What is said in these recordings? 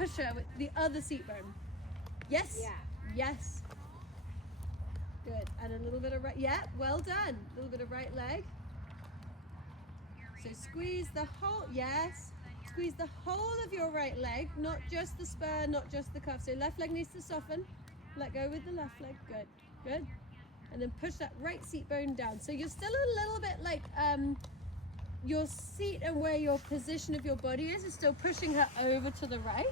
push her with the other seat bone. Yes? Yeah. Yes. Good. And a little bit of right. Yeah, well done. A little bit of right leg. So squeeze the whole, yes. Squeeze the whole of your right leg, not just the spur, not just the cuff. So left leg needs to soften. Let go with the left leg. Good. Good. And then push that right seat bone down. So you're still a little bit like your seat and where your position of your body is still pushing her over to the right.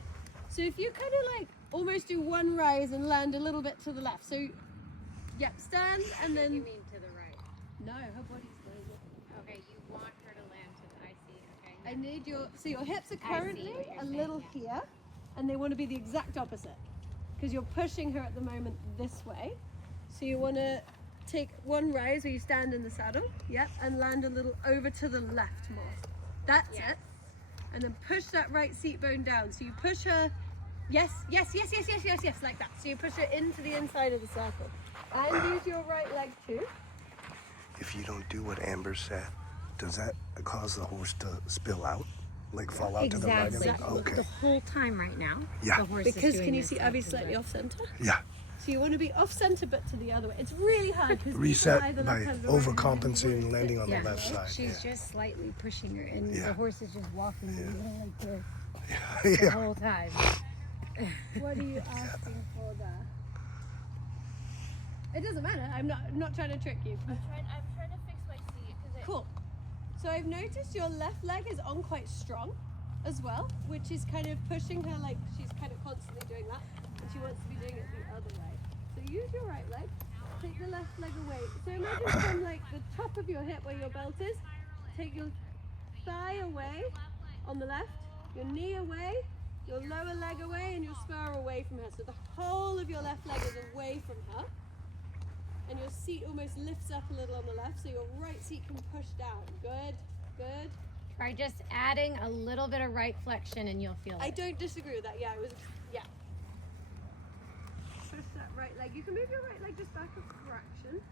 So if you kind of like almost do one rise and land a little bit to the left. So, yep, stand and then. You mean to the right? No, her body's going. Okay, you want her to land to the, I see, okay. I need so your hips are I see currently what you're a little saying, here, and they want to be the exact opposite. Because you're pushing her at the moment this way. So you want to take one rise where you stand in the saddle, yep, and land a little over to the left more. That's it. And then push that right seat bone down. So you push her, yes, like that. So you push her into the inside of the circle. And use your right leg too. If you don't do what Amber said, does that cause the horse to spill out? Like fall out to the right? Exactly. Okay. The whole time right now, Yeah. the horse Because is doing can you this see left Abby's and slightly right. off center? Yeah. So you want to be off center but to the other way. It's really hard because Reset by overcompensating, landing on Yeah, the left side. she's just slightly pushing her, and Yeah. the horse is just walking a little like this Yeah. the whole time. What are you asking for there? It doesn't matter. I'm not trying to trick you. I'm trying to fix my seat because Cool. So I've noticed your left leg is on quite strong as well, which is kind of pushing her like she's kind of constantly doing that, and she wants to be doing it the other way. So use your right leg, take the left leg away. So imagine from like the top of your hip where your belt is, take your thigh away on the left, your knee away, your lower leg away, and your spur away from her. So the whole of your left leg is away from her. And your seat almost lifts up a little on the left, so your right seat can push down. Good, good. Try just adding a little bit of right flexion, and you'll feel it. I don't disagree with that. Yeah, Push that right leg. You can move your right leg just back a fraction.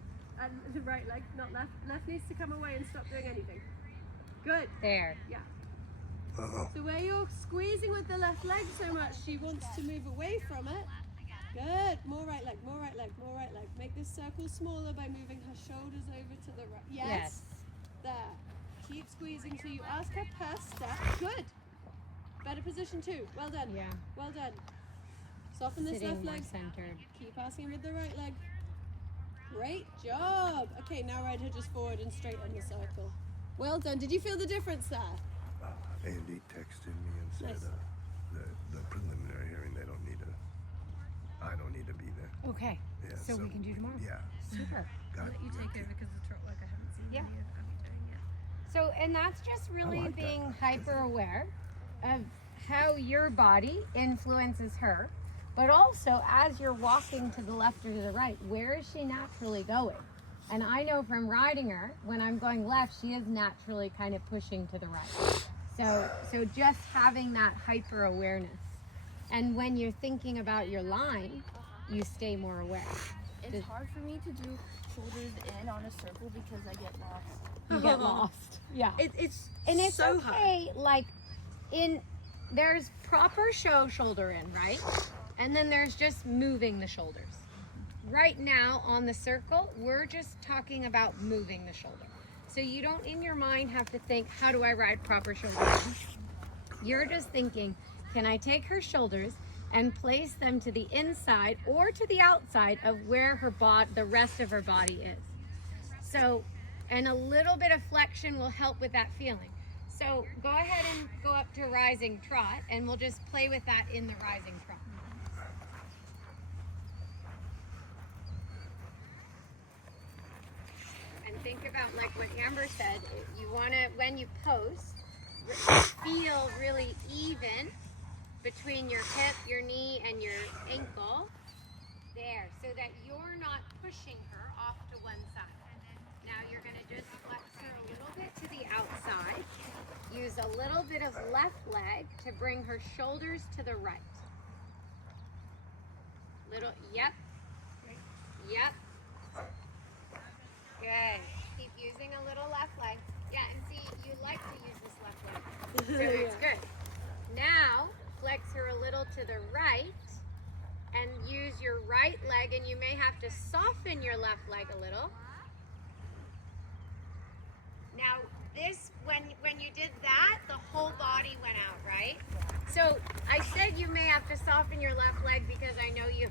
And the right leg, not left. Left needs to come away and stop doing anything. Good. There. Yeah. Uh-oh. So where you're squeezing with the left leg so much, she wants to move away from it. Good. More right leg, more right leg, more right leg. Make this circle smaller by moving her shoulders over to the right. Yes. There. Keep squeezing till you ask her per step. Good. Better position too. Well done. Yeah. Well done. Soften this Sitting left more leg. centered. Keep asking with the right leg. Great job. Okay, now ride her just forward and straight in the circle. Well done. Did you feel the difference there? Andy texted me and said Nice. the preliminary hearing, I don't need to be there. Okay. Yeah, So we can do tomorrow. Yeah. Super. Got I'll let you take over because the trot work I haven't seen Yeah. any of Abby doing yet. So, and that's just really like that. being hyper aware of how your body influences her, but also as you're walking to the left or to the right, where is she naturally going? And I know from riding her, when I'm going left, she is naturally kind of pushing to the right. So just having that hyper awareness. And when you're thinking about your line, you stay more aware. It's hard for me to do shoulders in on a circle because I get lost. You get lost. Yeah. It's And it's so hard. okay, like there's proper shoulder in, right? And then there's just moving the shoulders. Right now on the circle, we're just talking about moving the shoulder. So you don't in your mind have to think, how do I ride proper shoulder in? You're just thinking, can I take her shoulders and place them to the inside or to the outside of where her the rest of her body is? So, and a little bit of flexion will help with that feeling. So go ahead and go up to rising trot, and we'll just play with that in the rising trot. And think about, like what Amber said, you want to, when you post, feel really even between your hip, your knee, and your ankle. There, so that you're not pushing her off to one side. Now you're going to just flex her a little bit to the outside. Use a little bit of left leg to bring her shoulders to the right. Yep. Good. Keep using a little left leg. Yeah, and see, you like to use this left leg. So it's good. Now, flex her a little to the right and use your right leg, and you may have to soften your left leg a little. Now this, when you did that, the whole body went out, right? So I said you may have to soften your left leg because I know you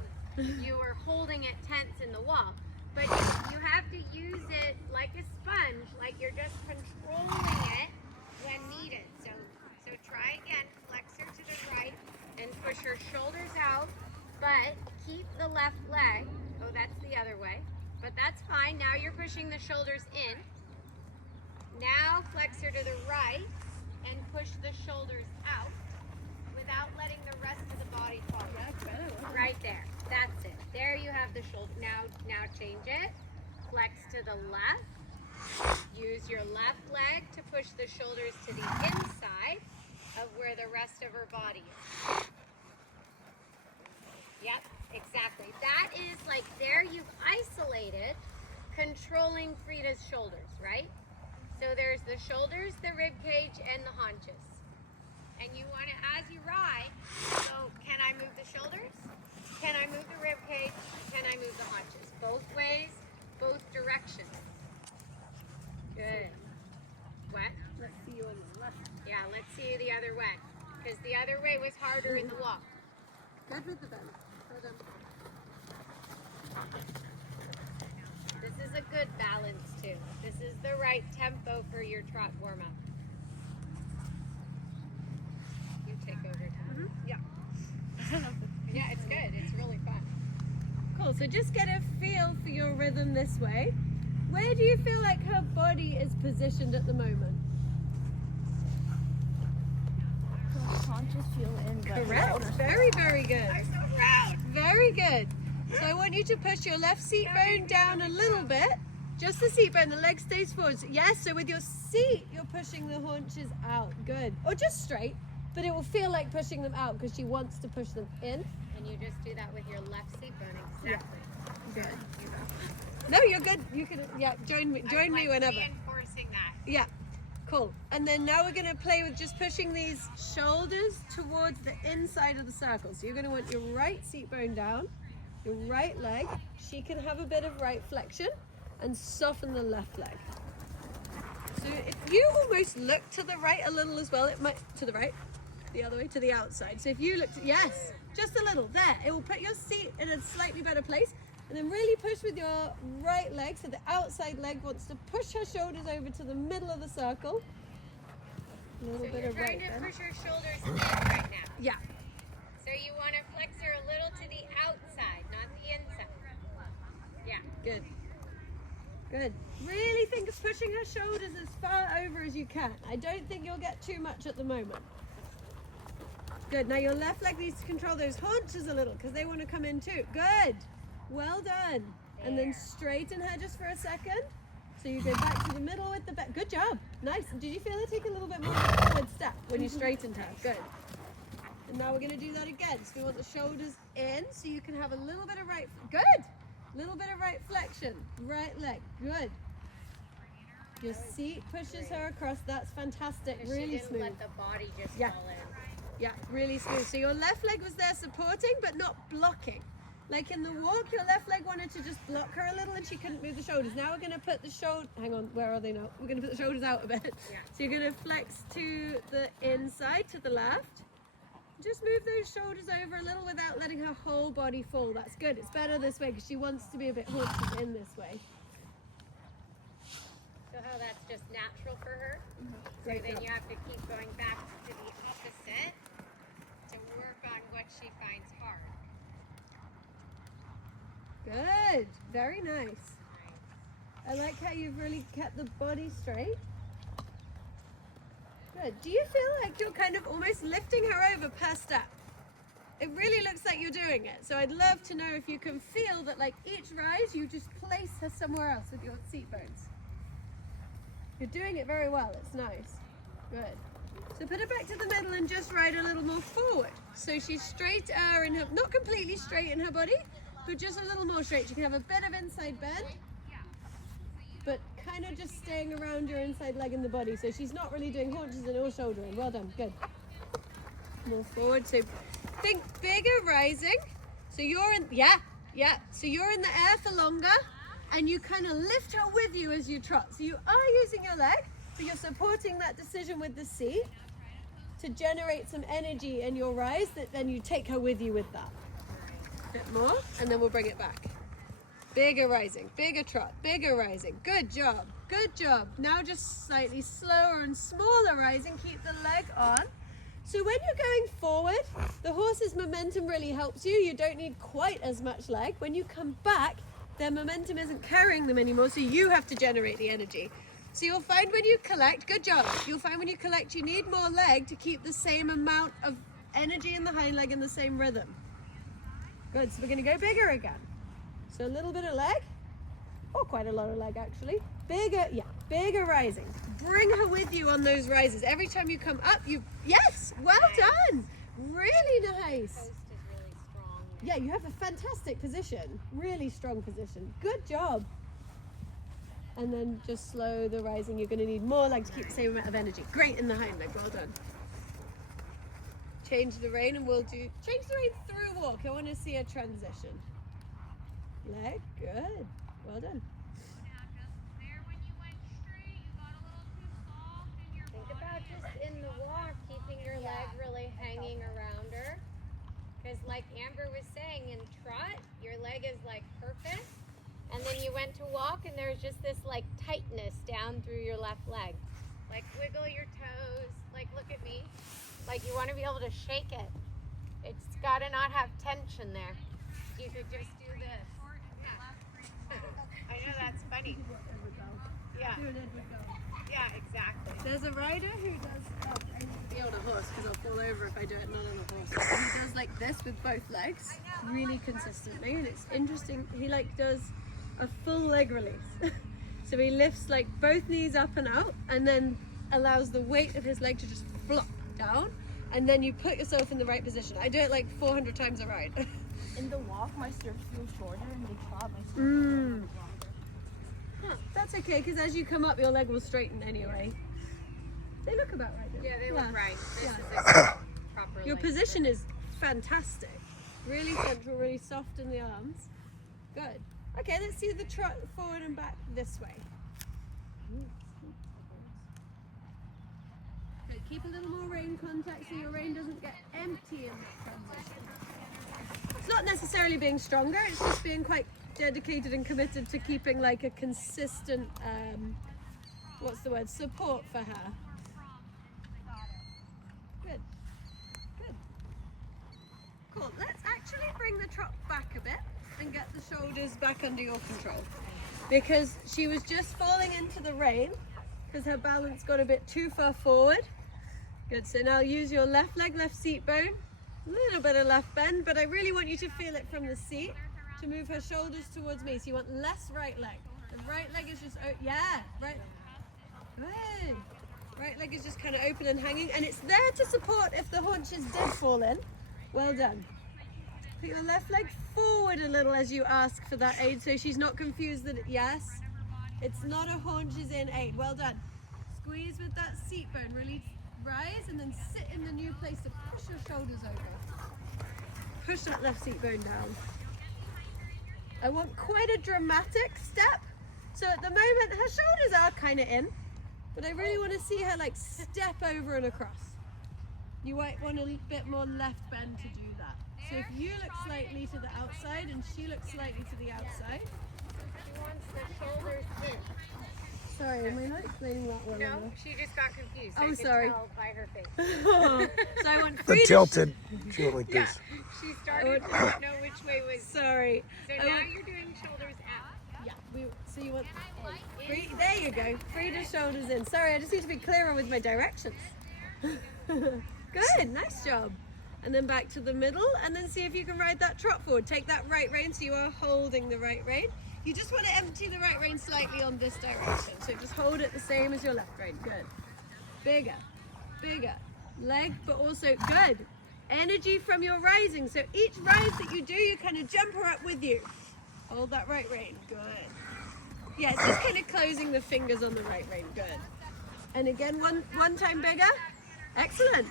were holding it tense in the wall. But you have to use it like a sponge, like you're just controlling it when needed. So try again, flex her to the right and push her shoulders out, but keep the left leg. Oh, that's the other way, but that's fine. Now you're pushing the shoulders in. Now flex her to the right and push the shoulders out without letting the rest of the body fall. Right there. That's it. There you have the shoulder. Now change it. Flex to the left. Use your left leg to push the shoulders to the inside of where the rest of her body is. Yep, exactly. That is like there you've isolated controlling Frida's shoulders, right? So there's the shoulders, the rib cage, and the haunches. And you want to, as you ride, so can I move the shoulders? Can I move the rib cage? Can I move the haunches? Both ways, both directions. Good. What? Let's see you on the left. Yeah, let's see you the other way. Because the other way was harder in the walk. Good with the belly. Well done. This is a good balance too. This is the right tempo for your trot warm-up. You take over, Tom. Yeah. Yeah, it's good. It's really fun. Cool. So just get a feel for your rhythm this way. Where do you feel like her body is positioned at the moment? Conscious feel in the Correct. shoulders. Very, very good. I'm so proud. Very good. So I want you to push your left seat bone down a little bit. Just the seat bone, the leg stays forward. Yes, so with your seat, you're pushing the haunches out. Good. Or just straight, but it will feel like pushing them out because she wants to push them in. And you just do that with your left seat bone. Exactly. Good. You go. No, you're good. You can, yeah, join me I'm like whenever. reinforcing that. Yeah, cool. And then now we're going to play with just pushing these shoulders towards the inside of the circle. So you're going to want your right seat bone down, your right leg. She can have a bit of right flexion and soften the left leg. So if you almost look to the right a little as well, it might, to the right, the other way, to the outside. So if you look, yes, just a little, there. It will put your seat in a slightly better place. And then really push with your right leg, so the outside leg wants to push her shoulders over to the middle of the circle. A little So bit you're of trying right to there. push your shoulders in right now. Yeah, So you want to flex her a little to the outside, not the inside. Yeah. good. Good. Really think of pushing her shoulders as far over as you can. I don't think you'll get too much at the moment. Good. Now your left leg needs to control those haunches a little because they want to come in too. Good. Well done. And then There. straighten her just for a second. So you go back to the middle with the back. Good job. Nice. Did you feel her take a little bit more of a forward step when you straightened her? Good. And now we're going to do that again. So we want the shoulders in so you can have a little bit of right. Good. Little bit of right flexion. Right leg. Good. Your seat pushes her across. That's fantastic. Because she Really didn't smooth. let the body just Yeah. fall in. Yeah, really smooth. So your left leg was there supporting but not blocking. Like in the walk, your left leg wanted to just block her a little and she couldn't move the shoulders. Now we're going to put the shoulder, hang on, where are they now? We're going to put the shoulders out a bit. Yeah. So you're going to flex to the inside, to the left. Just move those shoulders over a little without letting her whole body fall. That's good. It's better this way because she wants to be a bit haunted in this way. So how that's just natural for her. So Great then job. you have to keep going back to the opposite to work on what she finds hard. Good. Very nice. I like how you've really kept the body straight. Good. Do you feel like you're kind of almost lifting her over per step? It really looks like you're doing it. So I'd love to know if you can feel that like each rise, you just place her somewhere else with your seat bones. You're doing it very well. It's nice. Good. So put her back to the middle and just ride a little more forward. So she's straight in her, not completely straight in her body, but just a little more straight. You can have a bit of inside bend, but kind of just staying around your inside leg in the body. So she's not really doing haunches and or shouldering. Well done. Good. more forward. So think bigger rising. So you're in, so you're in the air for longer, and you kind of lift her with you as you trot. So you are using your leg, but you're supporting that decision with the seat to generate some energy in your rise that then you take her with you with that. A bit more, and then we'll bring it back. Bigger rising, bigger trot, bigger rising. Good job, good job. Now just slightly slower and smaller rising. Keep the leg on. So when you're going forward, the horse's momentum really helps you. You don't need quite as much leg. When you come back, their momentum isn't carrying them anymore, so you have to generate the energy. So you'll find when you collect, good job, you'll find when you collect you need more leg to keep the same amount of energy in the hind leg in the same rhythm. Good, so we're gonna go bigger again. So a little bit of leg, or quite a lot of leg actually. Bigger rising. Bring her with you on those rises. Every time you come up, yes, well done. Really nice. Post is really strong. Yeah, you have a fantastic position. Really strong position. Good job. And then just slow the rising. You're gonna need more leg to keep the same amount of energy. Great in the hind leg, well done. Change the rein and change the rein through walk. I wanna see a transition. Leg, good, well done. Think about just in the walk, keeping your leg really hanging around her. Because like Amber was saying, in trot, your leg is like perfect. And then you went to walk and there's just this like tightness down through your left leg. Like wiggle your toes, like look at me. Like you want to be able to shake it. It's got to not have tension there. You could just do this. I know that's funny. Yeah. Yeah, exactly. There's a rider who does, I need to be on a horse because I'll fall over if I do it not on a horse. He does like this with both legs, really consistently, and it's interesting. He like does a full leg release. So he lifts like both knees up and out and then allows the weight of his leg to just flop down, and then you put yourself in the right position. I do it like 400 times a ride. In the walk, my stirrups feel shorter, and the trot, my stirrups feel longer. That's okay, because as you come up, your leg will straighten anyway. They look about right. Yeah, they look right. This is proper. Your position is fantastic. Really central, really soft in the arms. Good. Okay, let's see the trot forward and back this way. Good. Keep a little more rein contact so your rein doesn't get empty in that transition. It's not necessarily being stronger, it's just being quite dedicated and committed to keeping like a consistent, support for her. Good. Good. Cool. Let's actually bring the trot back a bit and get the shoulders back under your control. Because she was just falling into the rein because her balance got a bit too far forward. Good, so now use your left leg, left seat bone. A little bit of left bend, but I really want you to feel it from the seat to move her shoulders towards me. So you want less right leg. The right leg is just, right. Good. Right leg is just kind of open and hanging, and it's there to support if the haunches did fall in. Well done. Put your left leg forward a little as you ask for that aid, so she's not confused that yes, it's not a haunches in aid. Well done. Squeeze with that seat bone, really rise, and then sit in the new place to push your shoulders over. Push that left seat bone down. I want quite a dramatic step. So at the moment her shoulders are kind of in, but I really want to see her like step over and across. You might want a bit more left bend to do that. So if you look slightly to the outside and she looks slightly to the outside. She wants the shoulders in. Sorry, am I not explaining that well No, enough? she just got confused. Oh, I could sorry. tell by her face. So I want The Frida. tilted. She went like Yeah, this. she started to not know which way was. Sorry. So I now want- you're doing shoulders out. Yeah, so you want there you go. Frida's shoulders in. Sorry, I just need to be clearer with my directions. Good, nice job. And then back to the middle, and then see if you can ride that trot forward. Take that right rein, so you are holding the right rein. You just want to empty the right rein slightly on this direction. So just hold it the same as your left rein. Good. Bigger, bigger. Leg, but also good. Energy from your rising. So each rise that you do, you kind of jump her up with you. Hold that right rein. Good. Yeah, it's just kind of closing the fingers on the right rein. Good. And again, one time bigger. Excellent.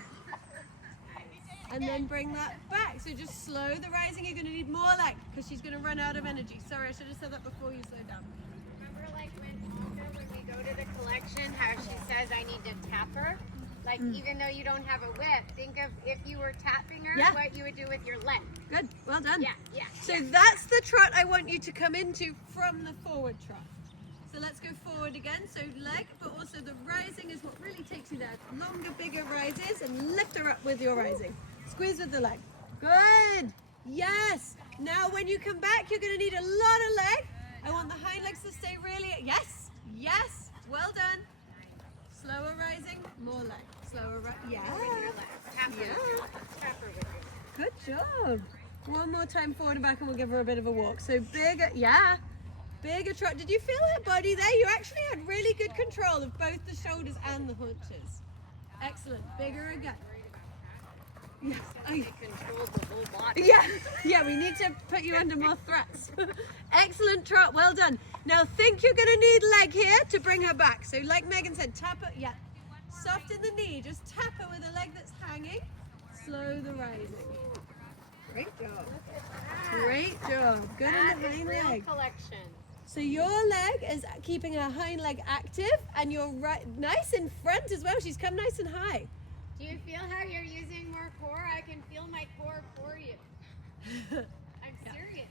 and then bring that back. So just slow the rising. You're going to need more leg because she's going to run out of energy. Sorry, I should have said that before you slowed down. Remember like when we go to the collection, how she says I need to tap her? Like even though you don't have a whip, think of if you were tapping her, what you would do with your leg. Good, well done. Yeah. So that's the trot I want you to come into from the forward trot. So let's go forward again. So leg, but also the rising is what really takes you there. Longer, bigger rises and lift her up with your rising. Squeeze with the leg. Good. Yes. Now when you come back, you're going to need a lot of leg. I want the hind legs to stay really, yes. Well done. Slower rising, more leg. Slower yeah. With your leg. Tap her with your leg. Tap her with your leg. Good job. One more time forward and back and we'll give her a bit of a walk. So bigger, bigger trot. Did you feel her body there? You actually had really good control of both the shoulders and the haunches. Excellent. Bigger again. Yes. It controls the whole body. Yeah, we need to put you under more threats. Excellent trot, well done. Now think you're gonna need leg here to bring her back. So like Megan said, tap her, soft in the knee, just tap her with a leg that's hanging. Slow the rising. Great job. Great job. Good in the hind real leg. collection. So your leg is keeping her hind leg active and you're nice in front as well. She's come nice and high. Do you feel how you're using more core? I can feel my core for you. I'm serious.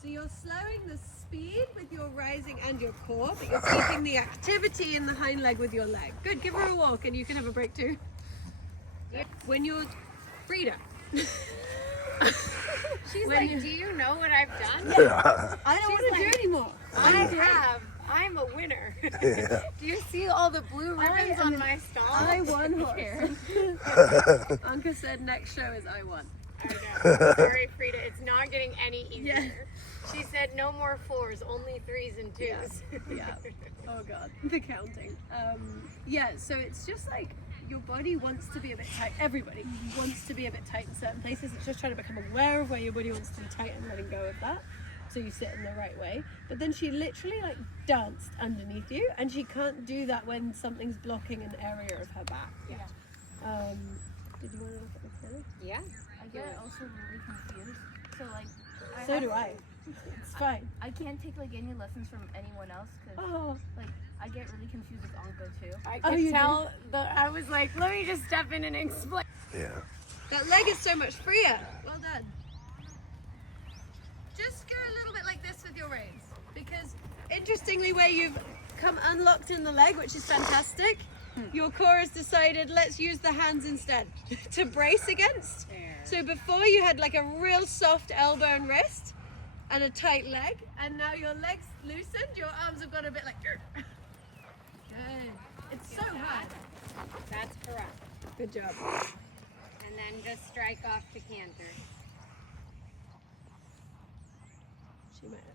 So you're slowing the speed with your rising and your core, but you're keeping the activity in the hind leg with your leg. Good, give her a walk and you can have a break too. When you're Frida. She's like, do you know what I've done? I don't want to do anymore. I'm a winner. Do you see all the blue ribbons on my stall? I won horse. Anka said next show is I won. I know. Sorry, Frida, it's not getting any easier. She said no more 4s, only 3s and 2s. Yeah. Oh God, the counting. So it's just like your body wants to be a bit tight. Everybody wants to be a bit tight in certain places. It's just trying to become aware of where your body wants to be tight and letting go of that. So you sit in the right way. But then she literally like danced underneath you, and she can't do that when something's blocking an area of her back. Did you want to look at the telly? Yeah. I get also really confused. So like, So do I. It's fine. I can't take like any lessons from anyone else because Oh. like I get really confused with Anka too. I Oh, could you tell. I was like, let me just step in and explain. Yeah. That leg is so much freer. Well done. Just go a little bit like this with your reins, because interestingly where you've come unlocked in the leg, which is fantastic, your core has decided let's use the hands instead to brace against. So before you had like a real soft elbow and wrist and a tight leg, and now your legs loosened, your arms have got a bit like good. It's so hard. That's correct. Good job. And then just strike off to canter.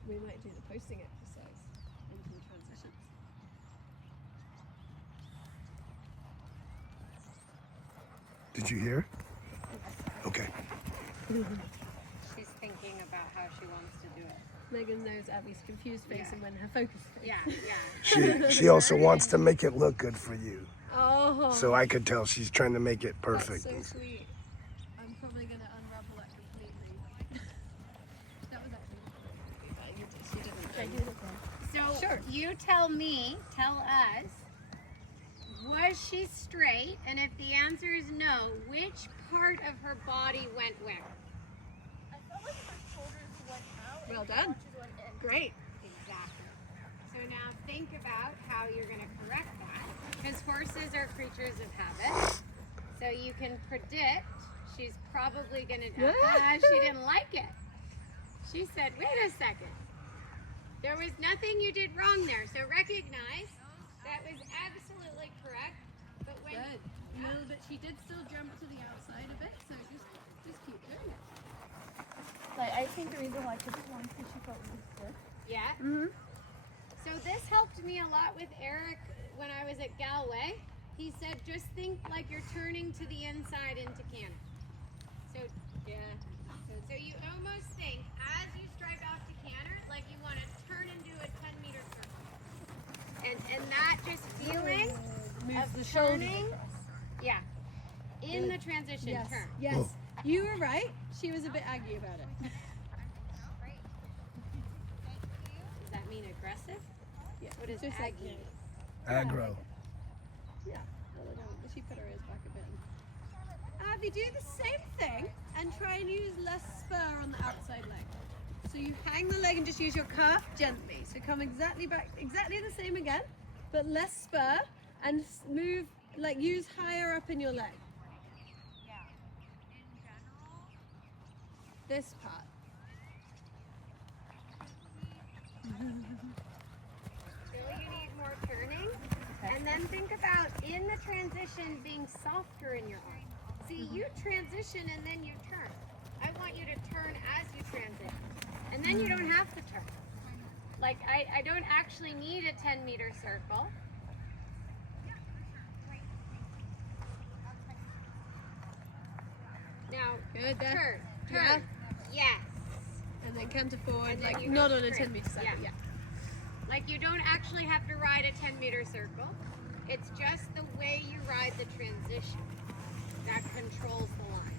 We might do the posting exercise in some transitions. Did you hear? Okay. She's thinking about how she wants to do it. Megan knows Abby's confused face and when her focus face. She also wants to make it look good for you. Oh. So I could tell she's trying to make it perfect. That's so sweet. I'm probably going to unravel that completely. That was actually she didn't. So Sure. you tell us, was she straight? And if the answer is no, which part of her body went where? I felt like my shoulders went out. Well and done. the haunches went in. Great. Exactly. So now think about how you're going to correct that. Because horses are creatures of habit. So you can predict she's probably going to, she didn't like it. She said, wait a second. There was nothing you did wrong there. So recognize that was absolutely correct. But when Good. A little bit. She did still jump to the outside a bit, so just keep doing it. Like I think the reason why I took it long because she felt really stiff. Yeah. Mm-hmm. So this helped me a lot with Eric when I was at Galway. He said, just think like you're turning to the inside into canter. So, yeah. So you almost think, as you strike off to canter, like you want to turn and do a 10-meter circle. And that just feeling Moves of the shoulders turning, across. yeah, in the transition Yes. turn. Yes. You were right. She was a bit aggy about it. Does that mean aggressive? Yeah. What is just aggy? Aggro. Yeah. She put her ears back a bit. Abby, do the same thing and try and use less spur on the outside leg. So you hang the leg and just use your calf gently. So come exactly back, exactly the same again, but less spur and move, like use higher up in your leg. This part. Still you need more turning. And then think about in the transition being softer in your arm. See, you transition and then you turn. I want you to turn as you transition. And then you don't have to turn. Like, I don't actually need a 10-meter circle. Now, Good, there. turn. Yeah. Yes. And then canter forward, And then like you not go on a straight. 10-meter circle. Yeah. Yeah. Like you don't actually have to ride a 10-meter circle. It's just the way you ride the transition that controls the line.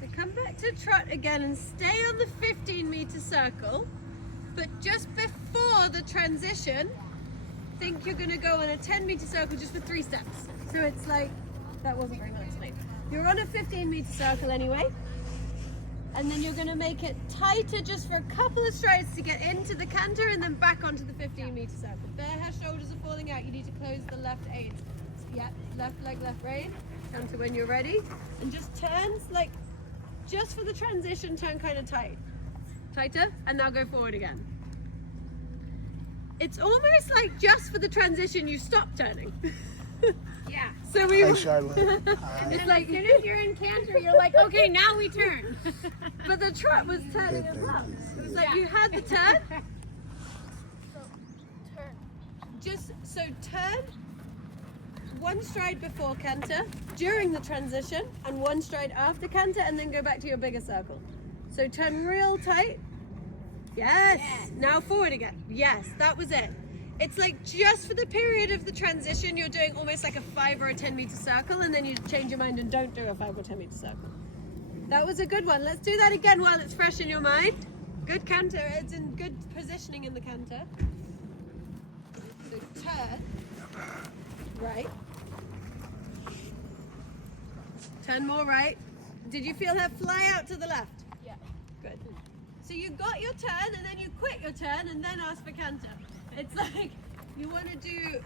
So come back to trot again and stay on the 15-meter circle, but just before the transition, think you're going to go on a 10-meter circle just for 3 steps. So it's like, that wasn't very well explained. You're on a 15-meter circle anyway, and then you're going to make it tighter just for a couple of strides to get into the canter and then back onto the 15-meter circle. There, her shoulders are falling out. You need to close the left aids. Yeah, left leg, left rein. Canter when you're ready. And just turns, like, just for the transition, turn kind of tight. Tighter, and now go forward again. It's almost like just for the transition, you stop turning. Yeah. So we Hey, Charlotte. it's like, As soon as you're in canter, you're like, okay, now we turn. but the trot was turning as well. It was like you had the turn. Turn. Just so turn one stride before canter during the transition and one stride after canter, and then go back to your bigger circle. So turn real tight. Yes. Yes. Now forward again. Yes, that was it. It's like just for the period of the transition, you're doing almost like a 5 or a 10-meter circle, and then you change your mind and don't do a 5 or 10-meter circle. That was a good one. Let's do that again while it's fresh in your mind. Good canter. It's in good positioning in the canter. So turn. Right. Turn more right. Did you feel her fly out to the left? Yeah. Good. So you got your turn and then you quit your turn and then ask for canter. It's like you want to do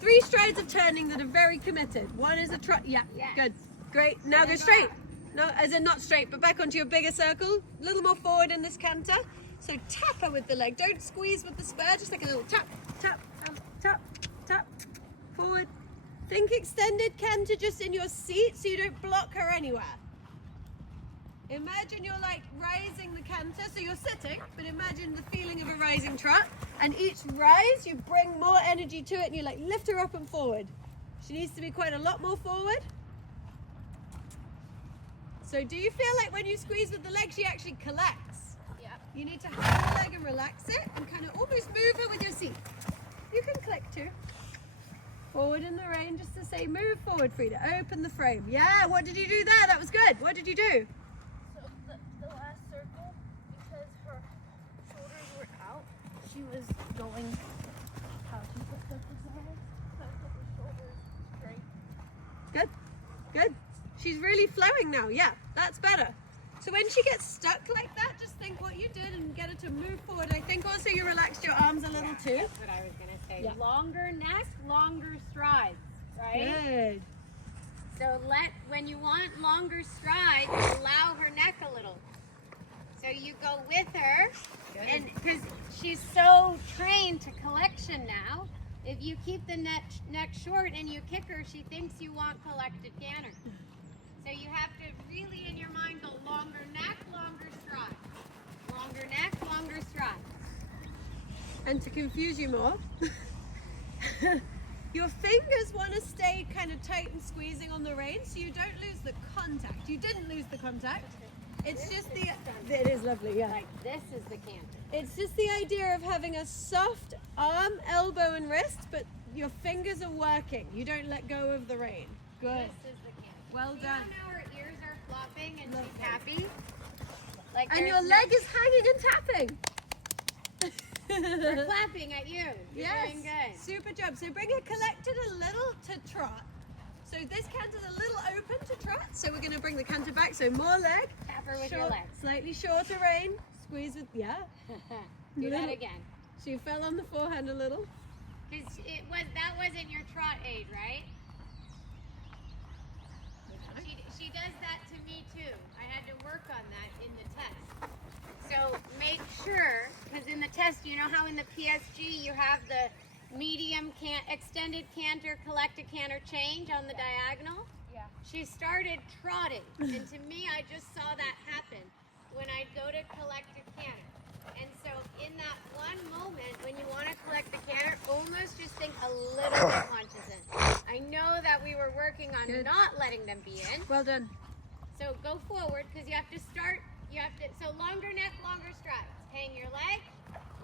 3 strides of turning that are very committed. One is a trot. Yeah. Yes. Good. Great. Now go straight. No, as in not straight, but back onto your bigger circle. A little more forward in this canter. So tap her with the leg. Don't squeeze with the spur. Just like a little tap, tap, tap, tap. Forward. Think extended canter just in your seat so you don't block her anywhere. Imagine you're like rising the canter, so you're sitting, but imagine the feeling of a rising trot. And each rise, you bring more energy to it and you like lift her up and forward. She needs to be quite a lot more forward. So do you feel like when you squeeze with the leg, she actually collects? Yeah. You need to hold the leg and relax it and kind of almost move her with your seat. You can click too. Forward in the rein, just to say, move forward, Frida. Open the frame. Yeah, what did you do there? That was good. What did you do? So the last circle, because her shoulders were out, she was going how to put the position. So I put the shoulders straight. Good, good. She's really flowing now. Yeah, that's better. So when she gets stuck like that, just think what you did and get her to move forward. I think also you relaxed your arms a little too. That's what I was going to say. Yeah. Longer neck, longer strides, right? Good. So when you want longer strides, allow her neck a little. So you go with her, and because she's so trained to collection now, if you keep the neck short and you kick her, she thinks you want collected canter. So you have to really in your mind go longer neck, longer stride. Longer neck, longer stride. And to confuse you more, your fingers want to stay kind of tight and squeezing on the rein so you don't lose the contact. You didn't lose the contact. It's just it is lovely, yeah. Like this is the canter. It's just the idea of having a soft arm, elbow and wrist, but your fingers are working. You don't let go of the rein. Good. This is the canter. Well See done. how now her ears are flopping and Lovely. she's happy. Like And your there's leg is hanging and tapping. We're clapping at you. You're Yes, doing good. super job. So bring it collected a little to trot. So this canter's a little open to trot. So we're going to bring the canter back. So more leg. Tap her with your Short, legs. slightly shorter rein. Squeeze with, yeah. Do that Little- again. She fell on the forehand a little. Because that wasn't your trot aid, right? She does that to me too. I had to work on that in the test. So make sure, because in the test, you know how in the PSG you have the medium extended canter, collected canter change on the diagonal? Yeah. She started trotting, and to me, I just saw that happen when I'd go to collect a canter. And so in that one moment, when you want to collect the canter, almost just think a little bit launches in. I know that we were working on Good. not letting them be in. Well done. So go forward, because you have to start, so longer neck, longer strides. Hang your leg,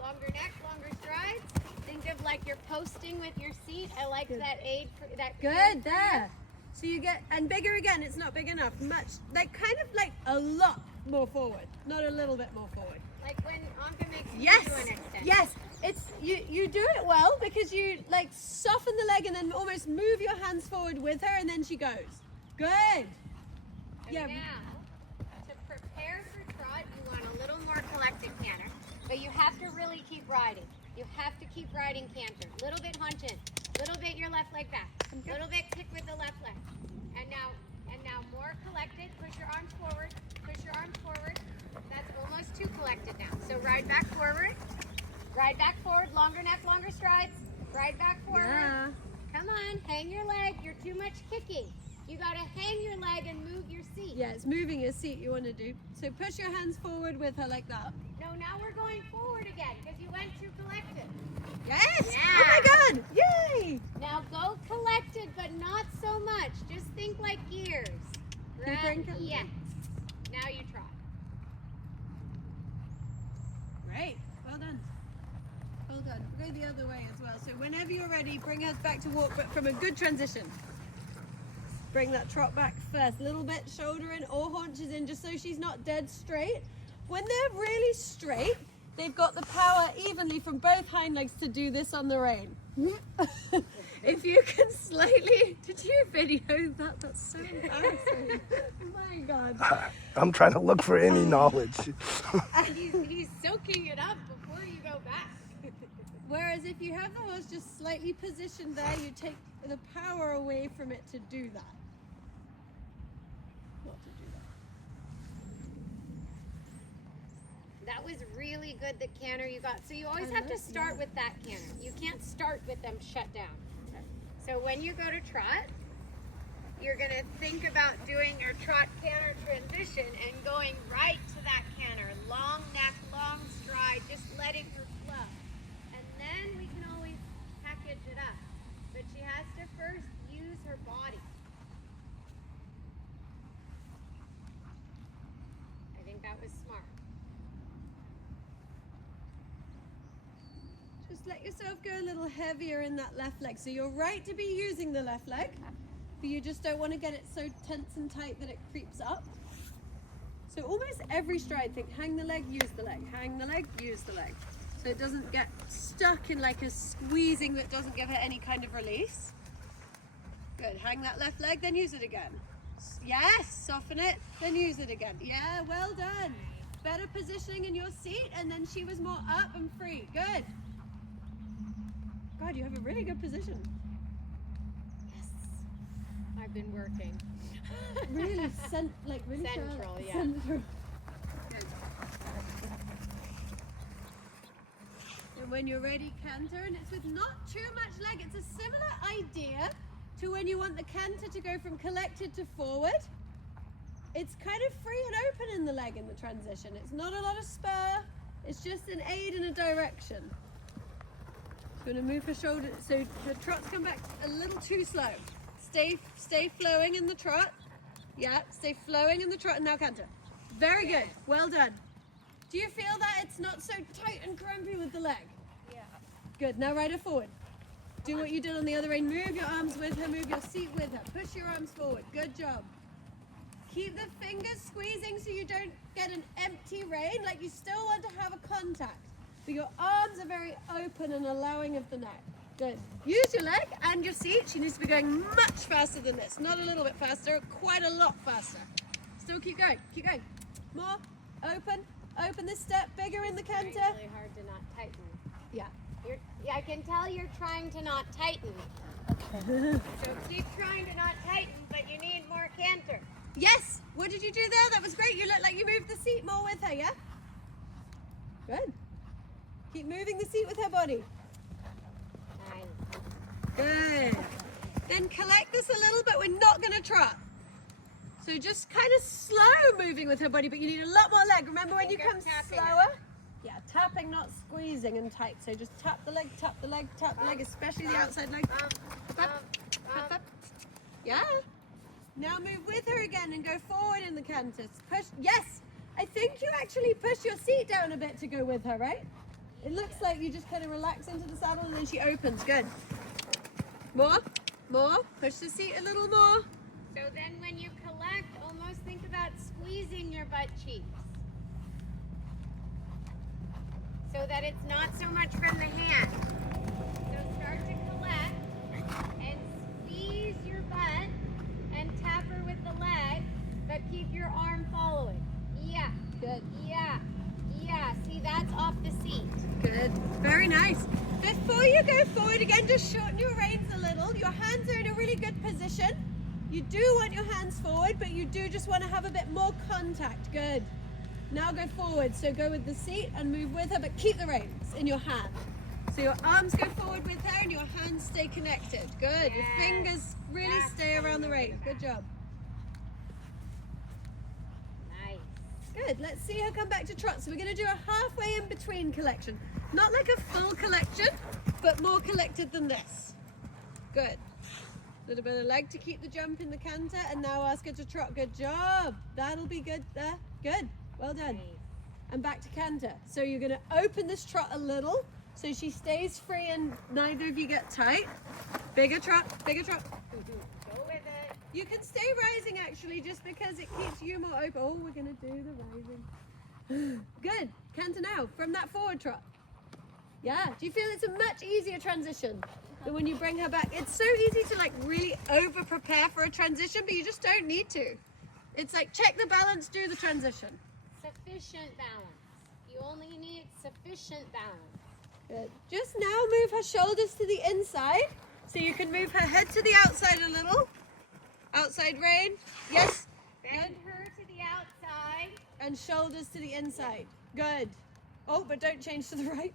longer neck, longer strides. Think of like you're posting with your seat. I like Good. that aid, that Good, there. So you get, and bigger again, it's not big enough. Much, like kind of like a lot more forward, not a little bit more forward. Like when Anka makes you Yes, do an extension. yes. It's you do it well because you like soften the leg and then almost move your hands forward with her, and then she goes. Good. So Yeah. now, to prepare for trot, you want a little more collected canter, but you have to really keep riding. You have to keep riding canter. Little bit hunch in, little bit your left leg back, little bit kick with the left leg. And now more collected. Push your arms forward. Push your arms forward. That's almost too collected now. So ride back forward. Ride back forward. Longer neck, longer strides. Ride back forward. Yeah. Come on, hang your leg. You're too much kicking. You gotta hang your leg and move your seat. Yeah, it's moving your seat you want to do. So push your hands forward with her like that. No, now we're going forward again because you went too collected. Yes. Yeah. Oh my God. Yay. Now go collected, but not so much. Just think like gears. Keep going, Kelly. Yes. Now you trot. Great. Well done. Well done. Go the other way as well. So whenever you're ready, bring us back to walk, but from a good transition. Bring that trot back first. Little bit shoulder in or haunches in, just so she's not dead straight. When they're really straight, they've got the power evenly from both hind legs to do this on the rein. If you can slightly, did you video that? That's so embarrassing. My God. I'm trying to look for any knowledge. He's soaking it up before you go back. Whereas if you have the horse just slightly positioned there, you take the power away from it to do that. Not to do that. That was really good, the canter you got. So you always have to love start that. with that canter. You can't start with them shut down. So when you go to trot, you're gonna think about doing your trot canter transition and going right to that canter. Long neck, long stride, just letting her flow. And then we can always package it up. But she has to first use her body. I think that was smart. Just let yourself go a little heavier in that left leg. So you're right to be using the left leg, but you just don't want to get it so tense and tight that it creeps up. So almost every stride, think hang the leg, use the leg, hang the leg, use the leg. So it doesn't get stuck in like a squeezing that doesn't give it any kind of release. Good, hang that left leg, then use it again. Yes, soften it, then use it again. Yeah, well done. Better positioning in your seat, and then she was more up and free. Good. God, you have a really good position. Yes. I've been working. Really really Central, shallow. yeah. Central. Good. And when you're ready, canter, and it's with not too much leg. It's a similar idea to when you want the canter to go from collected to forward. It's kind of free and open in the leg in the transition. It's not a lot of spur. It's just an aid in a direction. Going to move her shoulder, so the trots come back a little too slow. Stay flowing in the trot. Yeah, stay flowing in the trot, and now canter. Very good, well done. Do you feel that it's not so tight and crampy with the leg? Yeah. Good, now ride her forward. Do what you did on the other rein. Move your arms with her, move your seat with her. Push your arms forward, good job. Keep the fingers squeezing so you don't get an empty rein. Like you still want to have a contact, but your arms are very open and allowing of the neck. Good. Use your leg and your seat. She needs to be going much faster than this. Not a little bit faster, quite a lot faster. Still keep going. Keep going. More. Open. Open this step. Bigger in the canter. It's really hard to not tighten. Yeah. I can tell you're trying to not tighten. So keep trying to not tighten, but you need more canter. Yes. What did you do there? That was great. You look like you moved the seat more with her, yeah? Good. Keep moving the seat with her body. Nice. Good. Then collect this a little bit. We're not going to trot. So just kind of slow moving with her body, but you need a lot more leg. Remember when you come slower? Yeah, tapping, not squeezing and tight. So just tap the leg, tap the leg, tap the leg, especially the outside leg. Up. Yeah. Now move with her again and go forward in the canter. Push. Yes. I think you actually push your seat down a bit to go with her, right? It looks like you just kind of relax into the saddle and then she opens. Good. More. Push the seat a little more. So then when you collect, almost think about squeezing your butt cheeks. So that it's not so much from the hand. So start to collect and squeeze your butt and tap her with the leg, but keep your arm following. Yeah. Good. Yeah. See, that's off the seat. Good. Very nice. Before you go forward again, just shorten your reins a little. Your hands are in a really good position. You do want your hands forward, but you do just want to have a bit more contact. Good. Now go forward. So go with the seat and move with her, but keep the reins in your hand. So your arms go forward with her and your hands stay connected. Good. Your fingers really stay around the rein. Good job. Nice. Good. Let's see her come back to trot. So we're going to do a halfway in between collection. Not like a full collection, but more collected than this. Good. Little bit of leg to keep the jump in the canter, and now ask her to trot. Good job. That'll be good there. Good. Well done. Nice. And back to canter. So you're going to open this trot a little so she stays free and neither of you get tight. Bigger trot. Go with it. You can stay rising actually just because it keeps you more open. Oh, we're going to do the rising. Good. Canter now from that forward trot. Yeah. Do you feel it's a much easier transition than when you bring her back? It's so easy to like really over prepare for a transition, but you just don't need to. It's like check the balance, do the transition. Sufficient balance. You only need sufficient balance. Good. Just now move her shoulders to the inside. So you can move her head to the outside a little. Outside rein. Yes. Bend her to the outside. And shoulders to the inside. Good. Oh, but don't change to the right.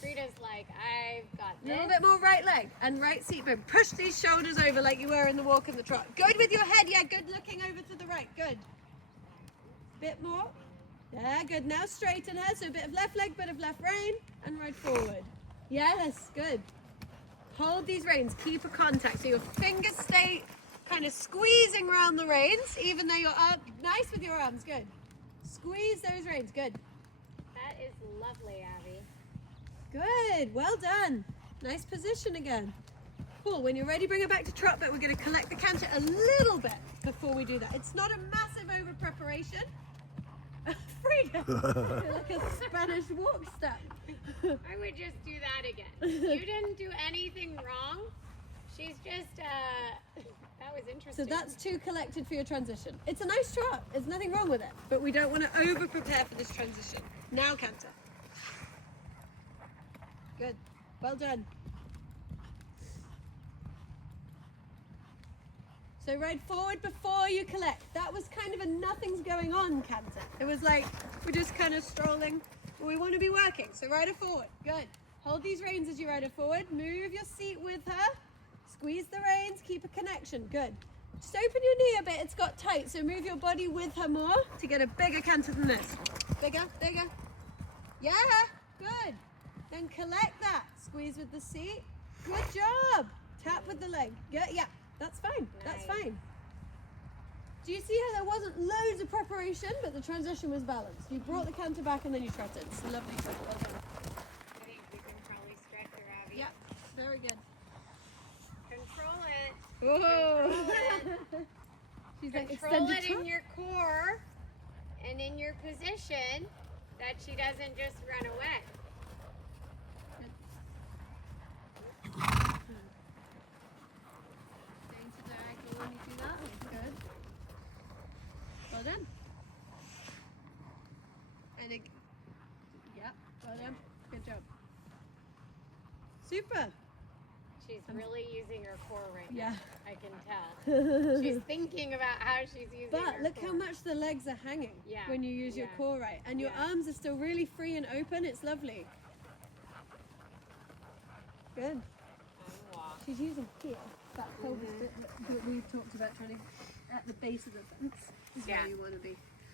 Frida's like, I've got A this. little bit more right leg and right seat bone. Push these shoulders over like you were in the walk and the trot. Good with your head. Yeah, good looking over to the right. Good. Bit more. Yeah, good. Now straighten her. So a bit of left leg, bit of left rein, and ride forward. Yes, good. Hold these reins. Keep a contact. So your fingers stay kind of squeezing around the reins, even though you're up. Nice with your arms. Good. Squeeze those reins. Good. That is lovely, Abby. Good. Well done. Nice position again. Cool. When you're ready, bring her back to trot, but we're going to collect the canter a little bit before we do that. It's not a massive over preparation. Frida, like a Spanish walk step. I would just do that again. You didn't do anything wrong. She's just, that was interesting. So that's 2 collected for your transition. It's a nice trot. There's nothing wrong with it, but we don't want to over prepare for this transition. Now canter. Good. Well done. So ride forward before you collect. That was kind of a nothing's going on canter. It was like, we're just kind of strolling. We want to be working, so ride her forward. Good. Hold these reins as you ride her forward. Move your seat with her. Squeeze the reins, keep a connection. Good. Just open your knee a bit, it's got tight, so move your body with her more to get a bigger canter than this. Bigger. Yeah, good. Then collect that. Squeeze with the seat. Good job. Tap with the leg. Yeah, that's fine. That's Nice. fine. Do you see how there wasn't loads of preparation, but the transition was balanced? You brought the canter back and then you trotted. It's a lovely trot. Well done. I think we can probably stretch her, Abby. Yeah, very good. Control it. Whoa. Control it. She's She's like Control extended it in trunk. your core and in your position that she doesn't just run away. Staying to diagonal when you do that. Good. Well done. And yeah, well done. Good job. Super. She's really using her core right Yeah. now. I can tell. She's thinking about how she's using her But look core. how much the legs are hanging Yeah, when you use your yeah, core right. And your yeah. arms are still really free and open. It's lovely. Good. And walk. She's using here, that pelvis bit that we've talked about, trying to, at the base of the fence is Yeah. where you want to be.